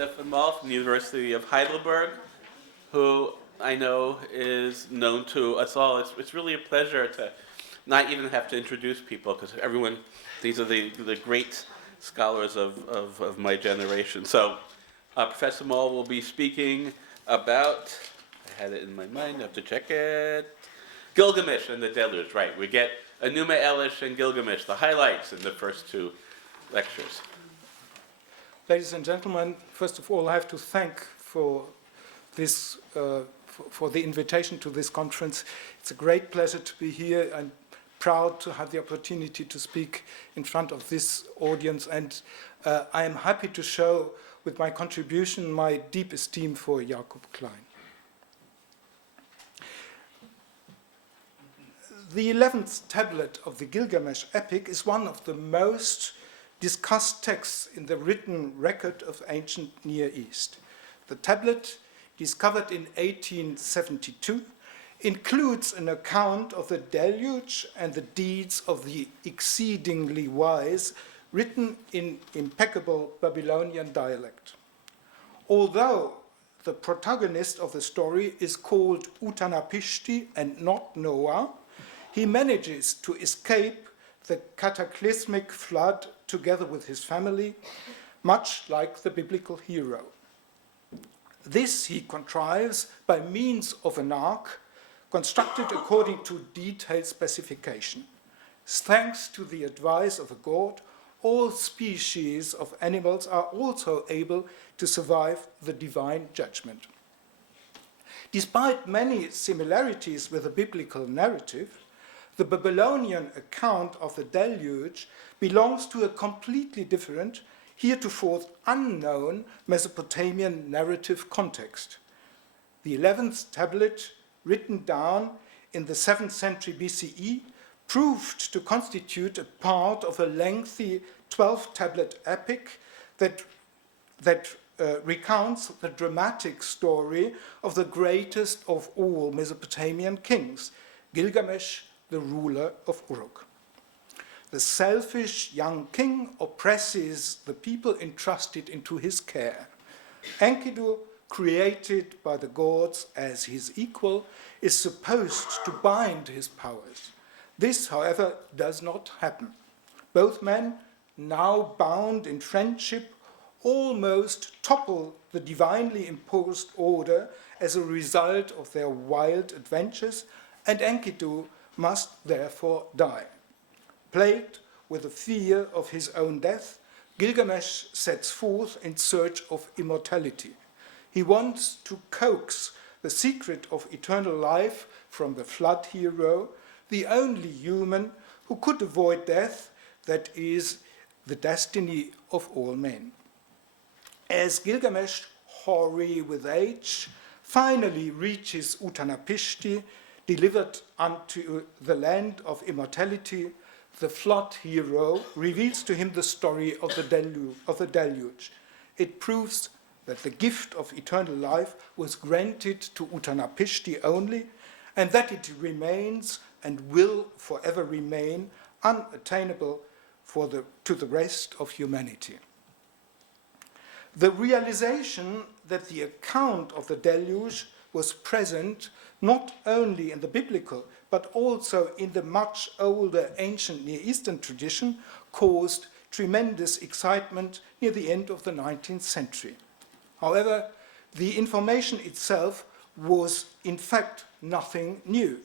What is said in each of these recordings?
Stefan Maul from the University of Heidelberg, who I know is known to us all. It's really a pleasure to not even have to introduce people, because these are the great scholars of my generation. So Professor Maul will be speaking about, I had it in my mind, I have to check it, Gilgamesh and the Deluge, right. We get Enuma Elish and Gilgamesh, the highlights in the first two lectures. Ladies and gentlemen, first of all, I have to thank for this, for the invitation to this conference. It's a great pleasure to be here. I'm proud to have the opportunity to speak in front of this audience, and I am happy to show with my contribution my deep esteem for Jakob Klein. The 11th tablet of the Gilgamesh epic is one of the most discussed texts in the written record of ancient Near East. The tablet, discovered in 1872, includes an account of the deluge and the deeds of the exceedingly wise, written in impeccable Babylonian dialect. Although the protagonist of the story is called Utanapishti and not Noah, he manages to escape the cataclysmic flood together with his family, much like the biblical hero. This he contrives by means of an ark constructed according to detailed specification. Thanks to the advice of a god, all species of animals are also able to survive the divine judgment. Despite many similarities with the biblical narrative, the Babylonian account of the deluge belongs to a completely different, heretofore unknown Mesopotamian narrative context. The 11th tablet, written down in the 7th century BCE, proved to constitute a part of a lengthy 12-tablet epic that recounts the dramatic story of the greatest of all Mesopotamian kings, Gilgamesh, the ruler of Uruk. The selfish young king oppresses the people entrusted into his care. Enkidu, created by the gods as his equal, is supposed to bind his powers. This, however, does not happen. Both men, now bound in friendship, almost topple the divinely imposed order as a result of their wild adventures, and Enkidu must therefore die. Plagued with the fear of his own death, Gilgamesh sets forth in search of immortality. He wants to coax the secret of eternal life from the flood hero, the only human who could avoid death, that is the destiny of all men. As Gilgamesh, hoary with age, finally reaches Utanapishti, delivered unto the land of immortality, the flood hero reveals to him the story of the deluge. It proves that the gift of eternal life was granted to Utanapishti only, and that it remains and will forever remain unattainable to the rest of humanity. The realization that the account of the deluge was present not only in the biblical, but also in the much older ancient Near Eastern tradition, caused tremendous excitement near the end of the 19th century. However, the information itself was in fact nothing new.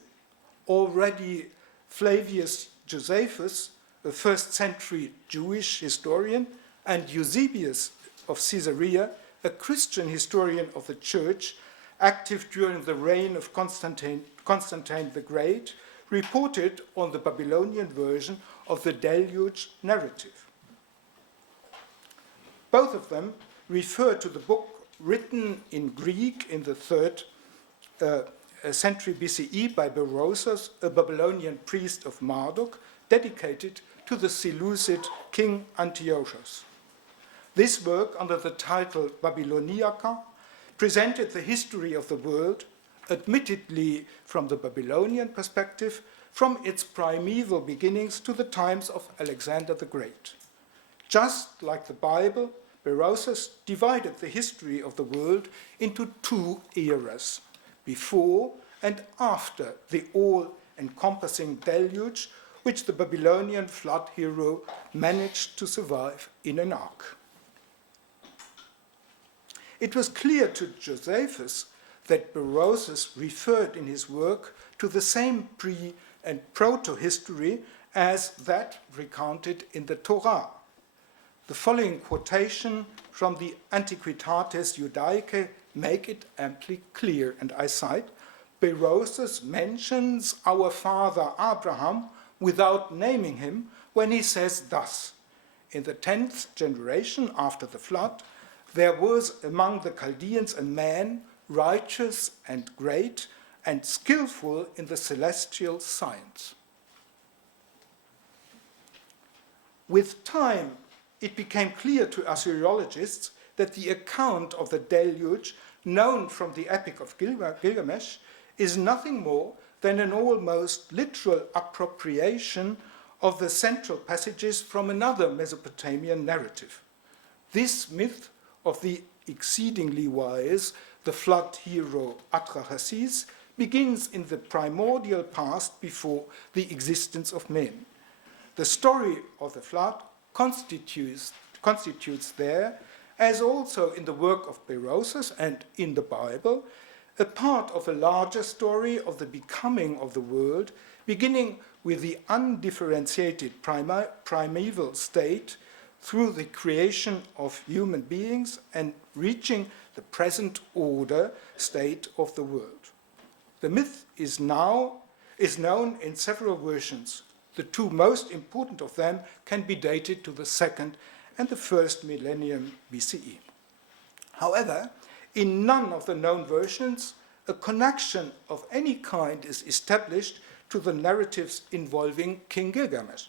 Already Flavius Josephus, a first century Jewish historian, and Eusebius of Caesarea, a Christian historian of the church, active during the reign of Constantine the Great, reported on the Babylonian version of the deluge narrative. Both of them refer to the book written in Greek in the 3rd century BCE by Berosus, a Babylonian priest of Marduk, dedicated to the Seleucid king Antiochus. This work, under the title Babyloniaca, presented the history of the world, admittedly from the Babylonian perspective, from its primeval beginnings to the times of Alexander the Great. Just like the Bible, Berosus divided the history of the world into two eras, before and after the all-encompassing deluge which the Babylonian flood hero managed to survive in an ark. It was clear to Josephus that Berosus referred in his work to the same pre- and proto-history as that recounted in the Torah. The following quotation from the Antiquitates Judaicae make it amply clear, and I cite, Berosus mentions our father Abraham without naming him when he says thus, in the 10th generation after the flood, there was among the Chaldeans a man righteous and great and skillful in the celestial science. With time, it became clear to Assyriologists that the account of the deluge known from the epic of Gilgamesh is nothing more than an almost literal appropriation of the central passages from another Mesopotamian narrative. This myth of the exceedingly wise, the flood hero Atrahasis, begins in the primordial past before the existence of men. The story of the flood constitutes there, as also in the work of Berosus and in the Bible, a part of a larger story of the becoming of the world, beginning with the undifferentiated primeval state through the creation of human beings and reaching the present order state of the world. The myth is known in several versions. The two most important of them can be dated to the 2nd and the 1st millennium BCE. However, in none of the known versions, a connection of any kind is established to the narratives involving King Gilgamesh.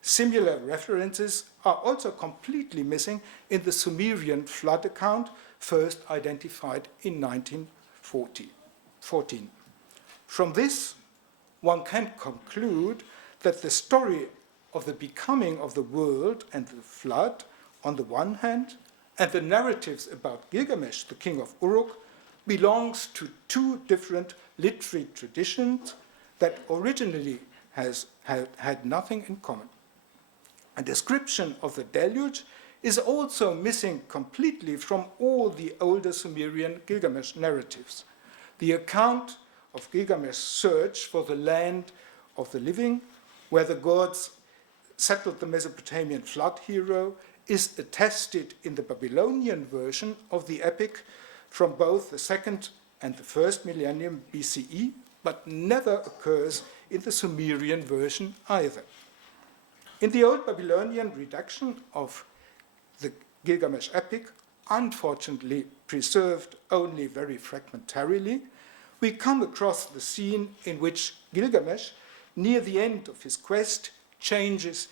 Similar references are also completely missing in the Sumerian flood account, first identified in 1914. From this, one can conclude that the story of the becoming of the world and the flood, on the one hand, and the narratives about Gilgamesh, the king of Uruk, belongs to two different literary traditions that originally had nothing in common. A description of the deluge is also missing completely from all the older Sumerian Gilgamesh narratives. The account of Gilgamesh's search for the land of the living, where the gods settled the Mesopotamian flood hero, is attested in the Babylonian version of the epic from both the 2nd and the 1st millennium BCE, but never occurs in the Sumerian version either. In the Old Babylonian redaction of the Gilgamesh epic, unfortunately preserved only very fragmentarily, we come across the scene in which Gilgamesh, near the end of his quest, chances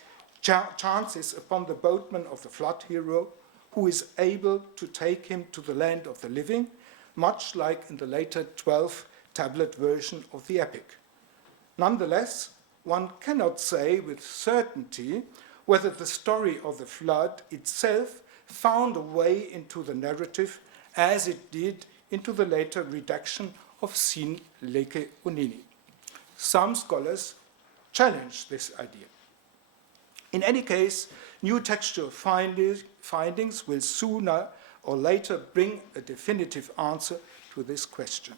upon the boatman of the flood hero, who is able to take him to the land of the living, much like in the later 12-tablet version of the epic. Nonetheless, one cannot say with certainty whether the story of the flood itself found a way into the narrative as it did into the later redaction of Shin Leke Unini. Some scholars challenge this idea. In any case, new textual findings will sooner or later bring a definitive answer to this question.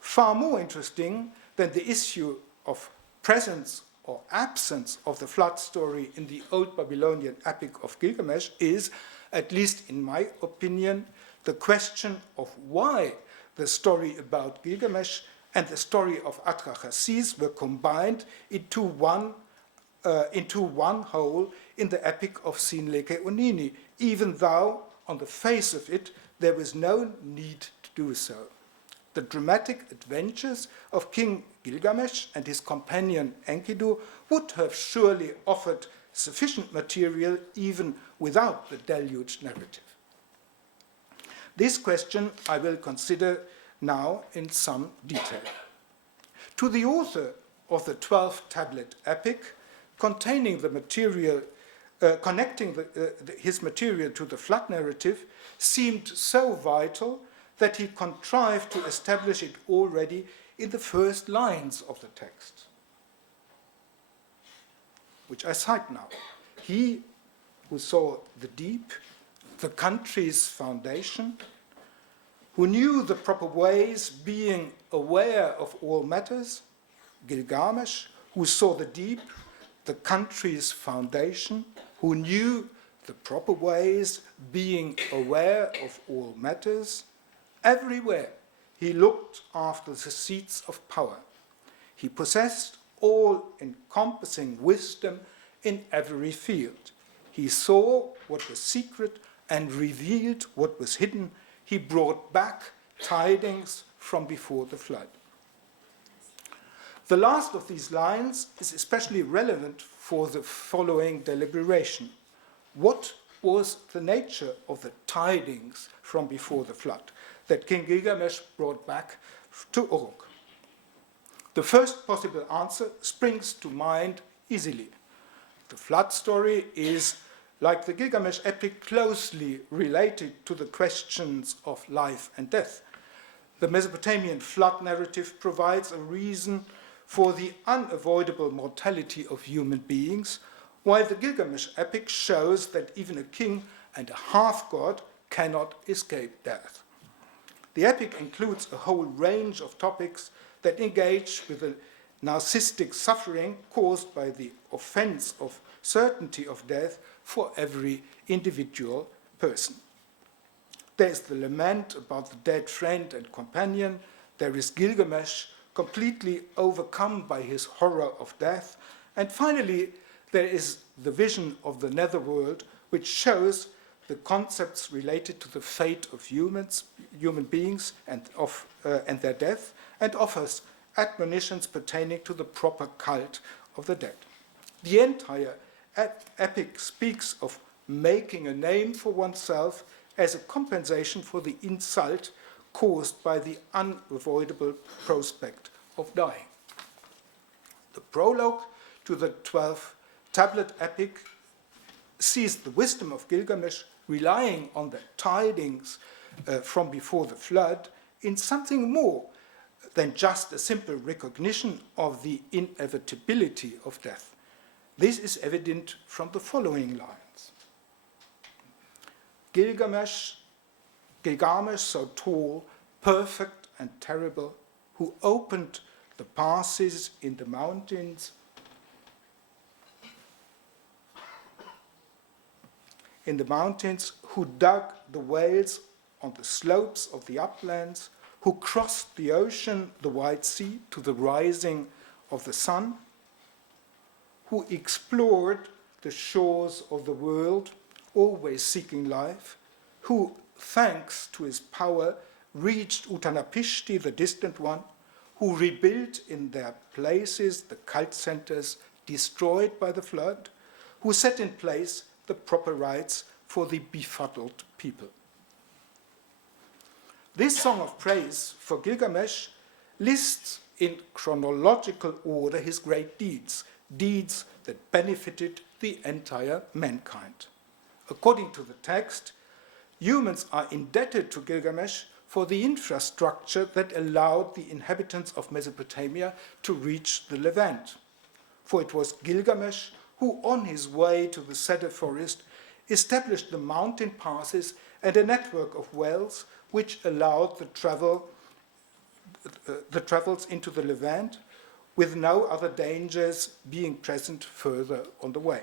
Far more interesting than the issue of presence or absence of the flood story in the Old Babylonian epic of Gilgamesh is, at least in my opinion, the question of why the story about Gilgamesh and the story of Atrahasis were combined into one whole in the epic of Shin Leke Unini, even though, on the face of it, there was no need to do so. The dramatic adventures of King Gilgamesh and his companion Enkidu would have surely offered sufficient material even without the deluge narrative. This question I will consider now in some detail. To the author of the 12-tablet epic, containing the material connecting his material to the flood narrative seemed so vital that he contrived to establish it already in the first lines of the text, which I cite now. He who saw the deep, the country's foundation, who knew the proper ways, being aware of all matters, Gilgamesh, who saw the deep, the country's foundation, who knew the proper ways, being aware of all matters, everywhere he looked after the seats of power. He possessed all-encompassing wisdom in every field. He saw what was secret and revealed what was hidden. He brought back tidings from before the flood. The last of these lines is especially relevant for the following deliberation. What was the nature of the tidings from before the flood that King Gilgamesh brought back to Uruk? The first possible answer springs to mind easily. The flood story is, like the Gilgamesh epic, closely related to the questions of life and death. The Mesopotamian flood narrative provides a reason for the unavoidable mortality of human beings, while the Gilgamesh epic shows that even a king and a half-god cannot escape death. The epic includes a whole range of topics that engage with the narcissistic suffering caused by the offense of certainty of death for every individual person. There is the lament about the dead friend and companion. There is Gilgamesh, completely overcome by his horror of death. And finally, there is the vision of the netherworld, which shows the concepts related to the fate of human beings and their death, and offers admonitions pertaining to the proper cult of the dead. The entire epic speaks of making a name for oneself as a compensation for the insult caused by the unavoidable prospect of dying. The prologue to the 12-tablet epic sees the wisdom of Gilgamesh relying on the tidings from before the flood in something more than just a simple recognition of the inevitability of death. This is evident from the following lines. Gilgamesh, so tall, perfect and terrible, who opened the passes in the mountains, who dug the wells on the slopes of the uplands, who crossed the ocean, the wide sea, to the rising of the sun, who explored the shores of the world, always seeking life, who, thanks to his power, reached Utanapishti, the distant one, who rebuilt in their places the cult centers destroyed by the flood, who set in place the proper rites for the befuddled people. This song of praise for Gilgamesh lists in chronological order his great deeds, deeds that benefited the entire mankind. According to the text, humans are indebted to Gilgamesh for the infrastructure that allowed the inhabitants of Mesopotamia to reach the Levant. For it was Gilgamesh who, on his way to the cedar forest, established the mountain passes and a network of wells which allowed the travels into the Levant, with no other dangers being present further on the way.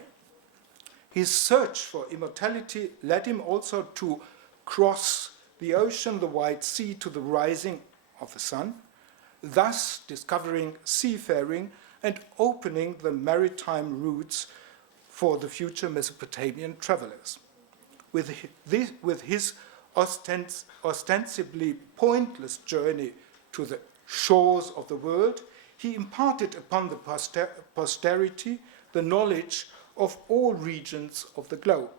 His search for immortality led him also to cross the ocean, the wide sea, to the rising of the sun, thus discovering seafaring and opening the maritime routes for the future Mesopotamian travelers. With his ostensibly pointless journey to the shores of the world, he imparted upon the posterity the knowledge of all regions of the globe.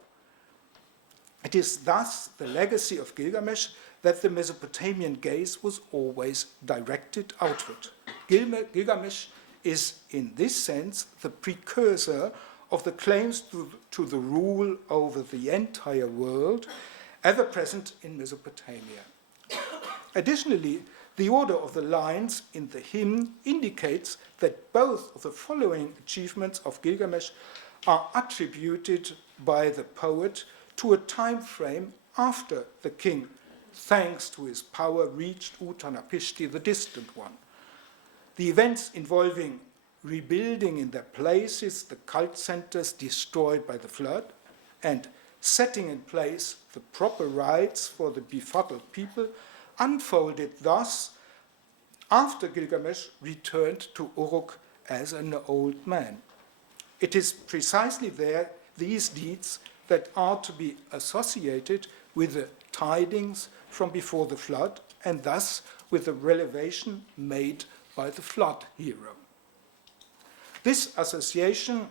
It is thus the legacy of Gilgamesh that the Mesopotamian gaze was always directed outward. Gilgamesh is, in this sense, the precursor of the claims to the rule over the entire world ever present in Mesopotamia. Additionally, the order of the lines in the hymn indicates that both of the following achievements of Gilgamesh are attributed by the poet to a time frame after the king, thanks to his power, reached Uttanapishti, the distant one. The events involving rebuilding in their places the cult centers destroyed by the flood and setting in place the proper rites for the befuddled people unfolded thus after Gilgamesh returned to Uruk as an old man. It is precisely these deeds that are to be associated with the tidings from before the flood and thus with the revelation made by the flood hero. This association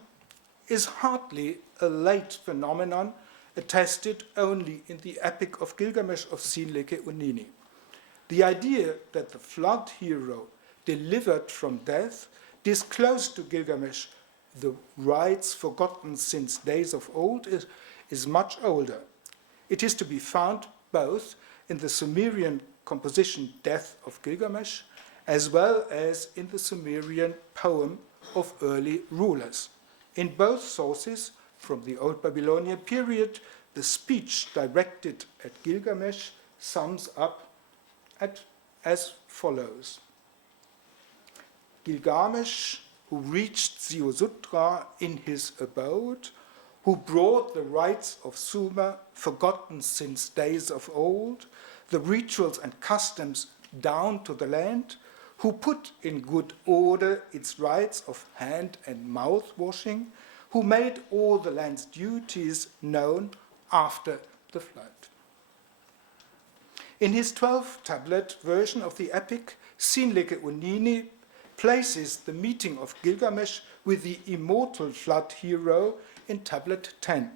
is hardly a late phenomenon attested only in the epic of Gilgamesh of Sinleke Unini. The idea that the flood hero delivered from death disclosed to Gilgamesh the rites forgotten since days of old is much older. It is to be found both in the Sumerian composition Death of Gilgamesh as well as in the Sumerian poem of early rulers. In both sources, from the Old Babylonian period, the speech directed at Gilgamesh sums up as follows. Gilgamesh, who reached Ziusutra in his abode, who brought the rites of Sumer, forgotten since days of old, the rituals and customs down to the land, who put in good order its rites of hand and mouth washing, who made all the land's duties known after the flood. In his 12-tablet version of the epic, Sinleke Unini places the meeting of Gilgamesh with the immortal flood hero in tablet 10.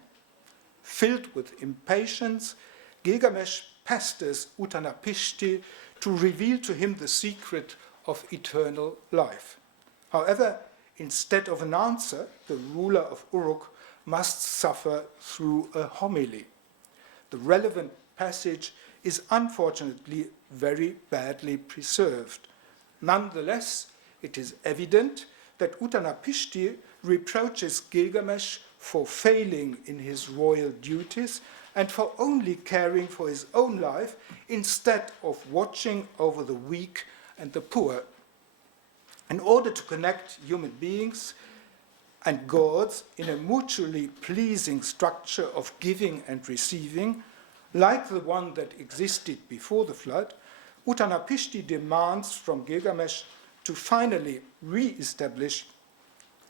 Filled with impatience, Gilgamesh pesters Uttanapishti to reveal to him the secret of eternal life. However, instead of an answer, the ruler of Uruk must suffer through a homily. The relevant passage is unfortunately very badly preserved. Nonetheless, it is evident that Uttanapishti reproaches Gilgamesh for failing in his royal duties and for only caring for his own life instead of watching over the weak and the poor. In order to connect human beings and gods in a mutually pleasing structure of giving and receiving, like the one that existed before the flood, Uttanapishti demands from Gilgamesh to finally re-establish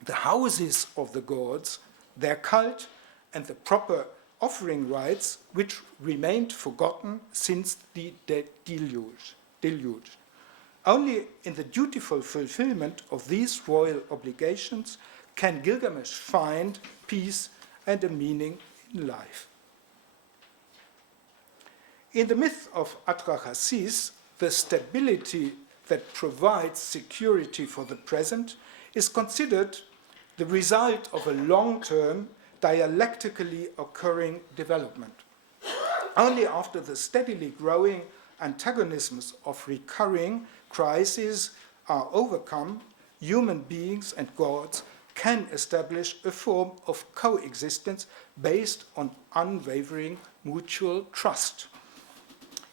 the houses of the gods, their cult, and the proper offering rites which remained forgotten since the deluge. Only in the dutiful fulfillment of these royal obligations can Gilgamesh find peace and a meaning in life. In the myth of Atrahasis, the stability that provides security for the present is considered the result of a long-term, dialectically occurring development. Only after the steadily growing antagonisms of recurring crises are overcome, human beings and gods can establish a form of coexistence based on unwavering mutual trust.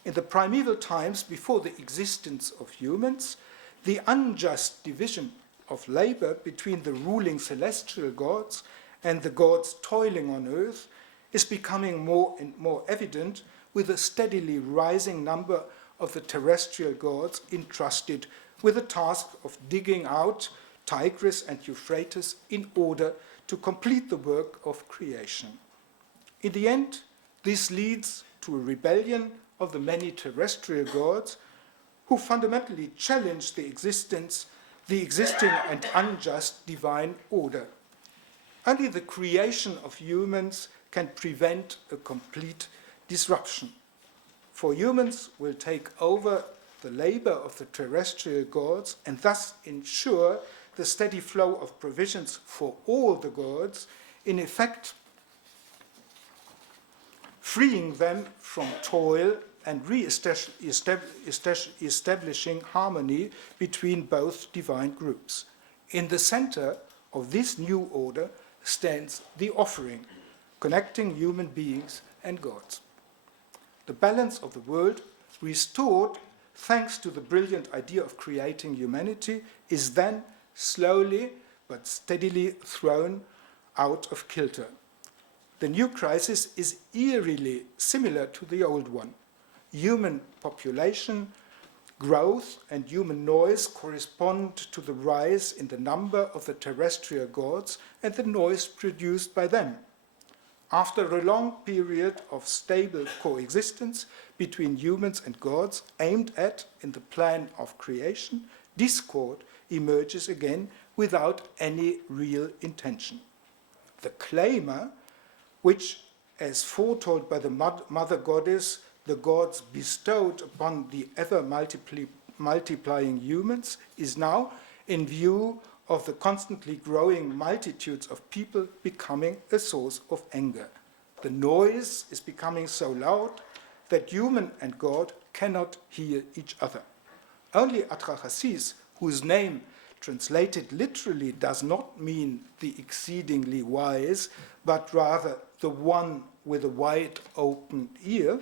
In the primeval times before the existence of humans, the unjust division of labor between the ruling celestial gods and the gods toiling on earth is becoming more and more evident with a steadily rising number of the terrestrial gods entrusted with the task of digging out Tigris and Euphrates in order to complete the work of creation. In the end, this leads to a rebellion of the many terrestrial gods who fundamentally challenge the existing and unjust divine order. Only the creation of humans can prevent a complete disruption. For humans will take over the labor of the terrestrial gods and thus ensure the steady flow of provisions for all the gods in effect freeing them from toil and establishing harmony between both divine groups. In the center of this new order stands the offering, connecting human beings and gods. The balance of the world, restored thanks to the brilliant idea of creating humanity, is then slowly but steadily thrown out of kilter. The new crisis is eerily similar to the old one. Human population growth and human noise correspond to the rise in the number of the terrestrial gods and the noise produced by them. After a long period of stable coexistence between humans and gods aimed at, in the plan of creation, discord emerges again without any real intention. The claimer, which, as foretold by the mother goddess, the gods bestowed upon the ever multiplying humans, is now, in view of the constantly growing multitudes of people, becoming a source of anger. The noise is becoming so loud that human and God cannot hear each other. Only Atrahasis, whose name translated literally does not mean the exceedingly wise, but rather the one with a wide open ear,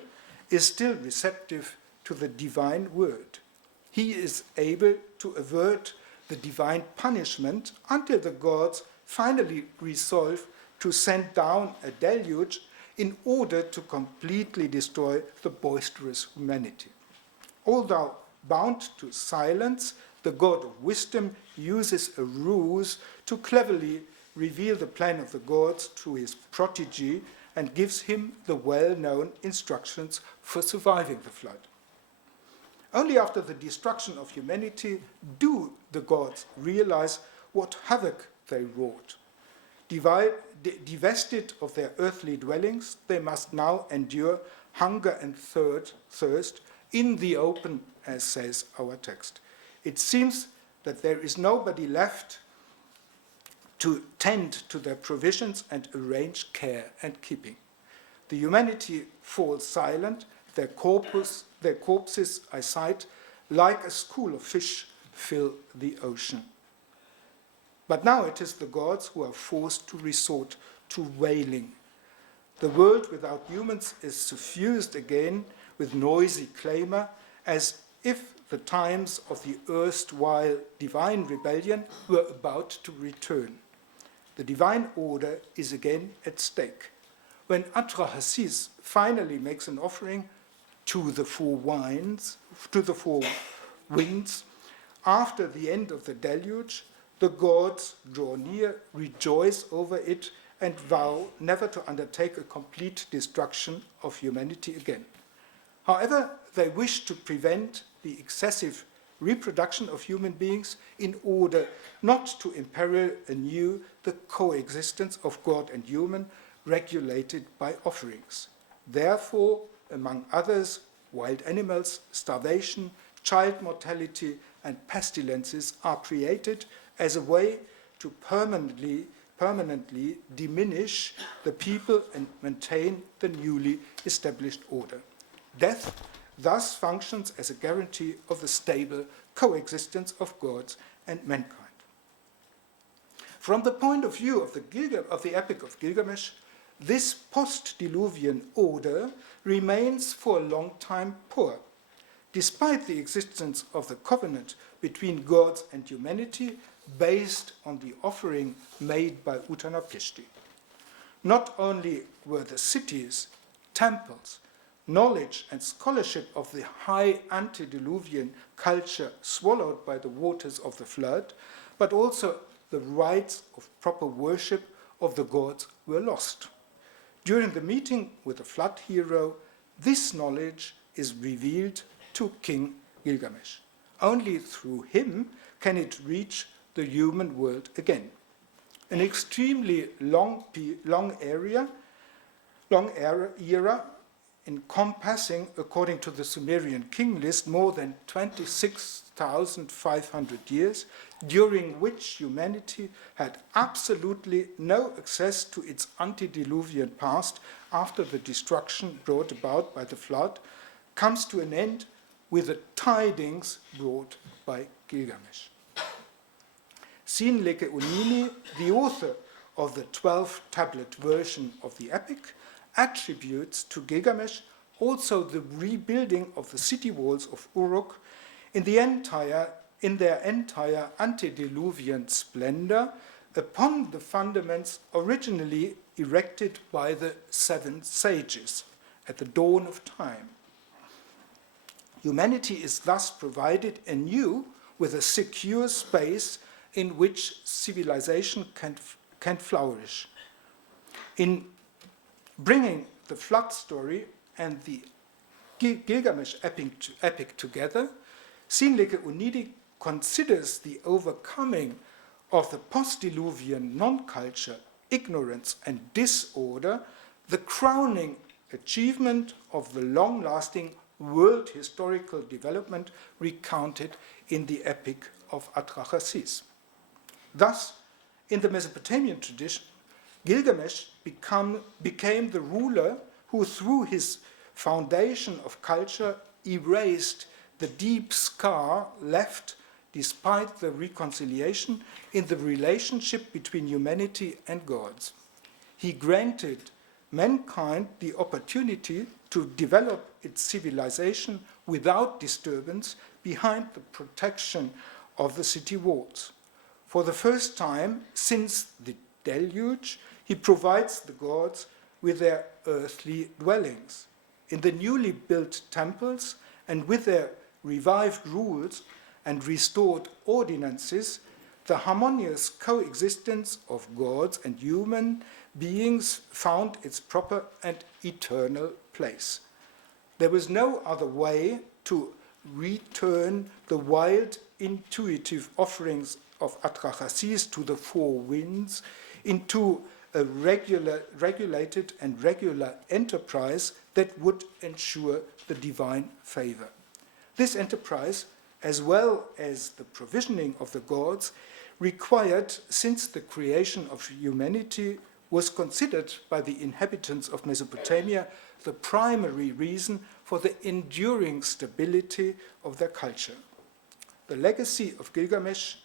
is still receptive to the divine word. He is able to avert the divine punishment until the gods finally resolve to send down a deluge in order to completely destroy the boisterous humanity. Although bound to silence, the god of wisdom uses a ruse to cleverly reveal the plan of the gods to his protege and gives him the well-known instructions for surviving the flood. Only after the destruction of humanity do the gods realize what havoc they wrought. Divested of their earthly dwellings, they must now endure hunger and thirst in the open, as says our text. It seems that there is nobody left to tend to their provisions and arrange care and keeping. The humanity falls silent, their corpses, I cite, like a school of fish fill the ocean. But now it is the gods who are forced to resort to wailing. The world without humans is suffused again with noisy clamor, as if the times of the erstwhile divine rebellion were about to return. The divine order is again at stake. When Atrahasis finally makes an offering to the four winds, after the end of the deluge, the gods draw near, rejoice over it, and vow never to undertake a complete destruction of humanity again. However, they wish to prevent the excessive reproduction of human beings in order not to imperil anew the coexistence of God and human, regulated by offerings. Therefore, among others, wild animals, starvation, child mortality, and pestilences are created as a way to permanently diminish the people and maintain the newly established order. Death thus functions as a guarantee of the stable coexistence of gods and mankind. From the point of view of the Epic of Gilgamesh, this post-Diluvian order remains for a long time poor. Despite the existence of the covenant between gods and humanity based on the offering made by Utnapishtim. Not only were the cities, temples, knowledge and scholarship of the high antediluvian culture swallowed by the waters of the flood, but also the rites of proper worship of the gods were lost. During the meeting with the flood hero, this knowledge is revealed to King Gilgamesh. Only through him can it reach the human world again. An extremely long era encompassing, according to the Sumerian king list, more than 26,500 years, during which humanity had absolutely no access to its antediluvian past after the destruction brought about by the flood, comes to an end with the tidings brought by Gilgamesh. Sinleke Unini, the author of the 12-tablet version of the epic, attributes to Gilgamesh also the rebuilding of the city walls of Uruk in their entire antediluvian splendor upon the fundaments originally erected by the 7 sages at the dawn of time. Humanity is thus provided anew with a secure space in which civilization can flourish. In bringing the flood story and the Gilgamesh epic together, Sinleke Unidi considers the overcoming of the post-diluvian non-culture, ignorance and disorder the crowning achievement of the long-lasting world historical development recounted in the epic of Atrahasis. Thus, in the Mesopotamian tradition, Gilgamesh became the ruler who, through his foundation of culture, erased the deep scar left despite the reconciliation in the relationship between humanity and gods. He granted mankind the opportunity to develop its civilization without disturbance behind the protection of the city walls. For the first time since the deluge, he provides the gods with their earthly dwellings. In the newly built temples and with their revived rules and restored ordinances, the harmonious coexistence of gods and human beings found its proper and eternal place. There was no other way to return the wild, intuitive offerings of Atrahasis to the 4 winds into a regulated and regular enterprise that would ensure the divine favor. This enterprise, as well as the provisioning of the gods, required, since the creation of humanity, was considered by the inhabitants of Mesopotamia the primary reason for the enduring stability of their culture. The legacy of Gilgamesh,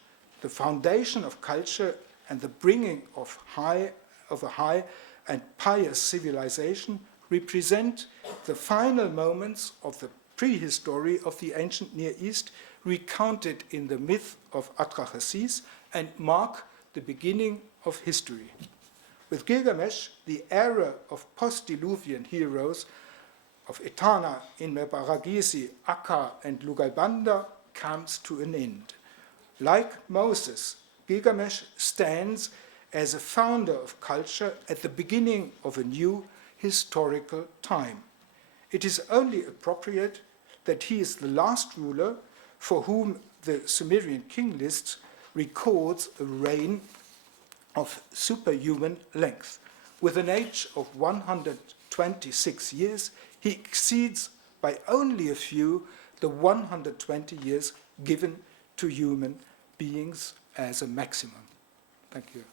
the foundation of culture, and the bringing of a high and pious civilization represent the final moments of the prehistory of the ancient Near East recounted in the myth of Atrahasis and mark the beginning of history. With Gilgamesh, the era of post-diluvian heroes of Etana, Inme-Baragisi, Akka, and Lugalbanda comes to an end. Like Moses, Gilgamesh stands as a founder of culture at the beginning of a new historical time. It is only appropriate that he is the last ruler for whom the Sumerian king list records a reign of superhuman length. With an age of 126 years, he exceeds by only a few the 120 years given to human beings as a maximum. Thank you.